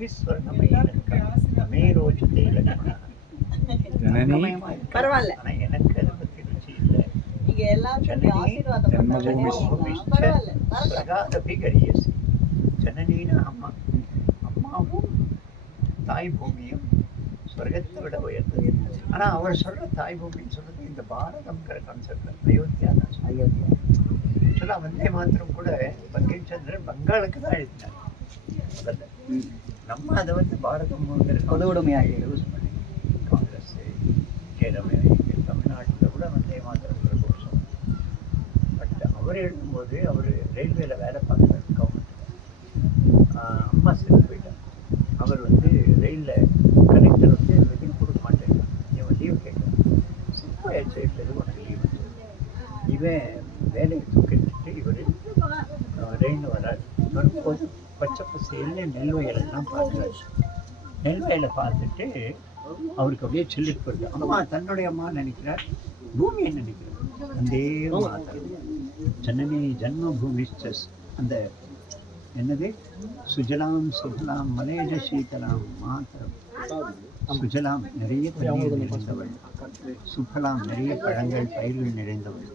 अपि स्वर्णमयेन मे रोचते लक्ष्मणः பரவாயில்ல. ஆனா எனக்கு அதை பத்தி ருச்சி இல்லை. நீங்க எல்லாருக்கும் ஆசீர்வாதம் பண்ணுங்க. பரவாயில்ல. ஸ்வர்காதபி கரியசி. ஜனனினா அம்மா, அம்மாவும் தாய் பூமியும் ஸ்வர்கத்தை விட உயர்ந்தது. ஆனா அவர் சொல்ற தாய் பூமின்னு சொல்றது இந்த பாரதம்ங்கிற கான்செப்ட். அயோத்தியா தான். அயோத்தியா ஆக்சுவலா வந்தே மாத்திரம் கூட பங்கிம் சந்திரன் பங்காளுக்கு தான் எழுதினார் முதல்ல. நம்ம அதை வந்து பாரதம்ங்கிற பொதுவுடைமையாக யூஸ் பண்ணி காங்கிரஸ் கேரள தமிழ்நாட்டில் கூட வந்தே மாத்திரங்கிற கோஷம். பட் அவர் எழுதும்போது அவர் ரயில்வேல வேலை பார்க்குறாரு கவர்மெண்ட். அம்மா செத்து போயிட்டார். அவர் வந்து ரயிலில் கலெக்டர் வந்து லீவ் கொடுக்க மாட்டேங்க, இவன் லீவ் கேட்குறான். சிப்பாயாச்சு எது ஒன்று லீவ் வச்சு இவன் வேலையை தூக்கிட்டு இவர் ரயிலில் வர்றாரு. வரும்போது பச்சை பசேல்னு நெல் வயலெல்லாம் பார்க்குறாரு. நெல் வயலை பார்த்துட்டு அவருக்கு அப்படியே சொல்லிட்டு போயிருக்கு. அம்மா தன்னுடைய அம்மா நினைக்கிறார், பூமியை நினைக்கிறார். அந்தே மாதம் ஜனனி ஜன்ம பூமி அந்த என்னது சுஜலாம் சுஜலாம் மலேஜ சீதலாம் மாத்திரம் சுஜலாம் நிறைய தண்ணீர் நிறைந்தவள், சுபலாம் நிறைய பழங்கள் பயிர்கள் நிறைந்தவள்.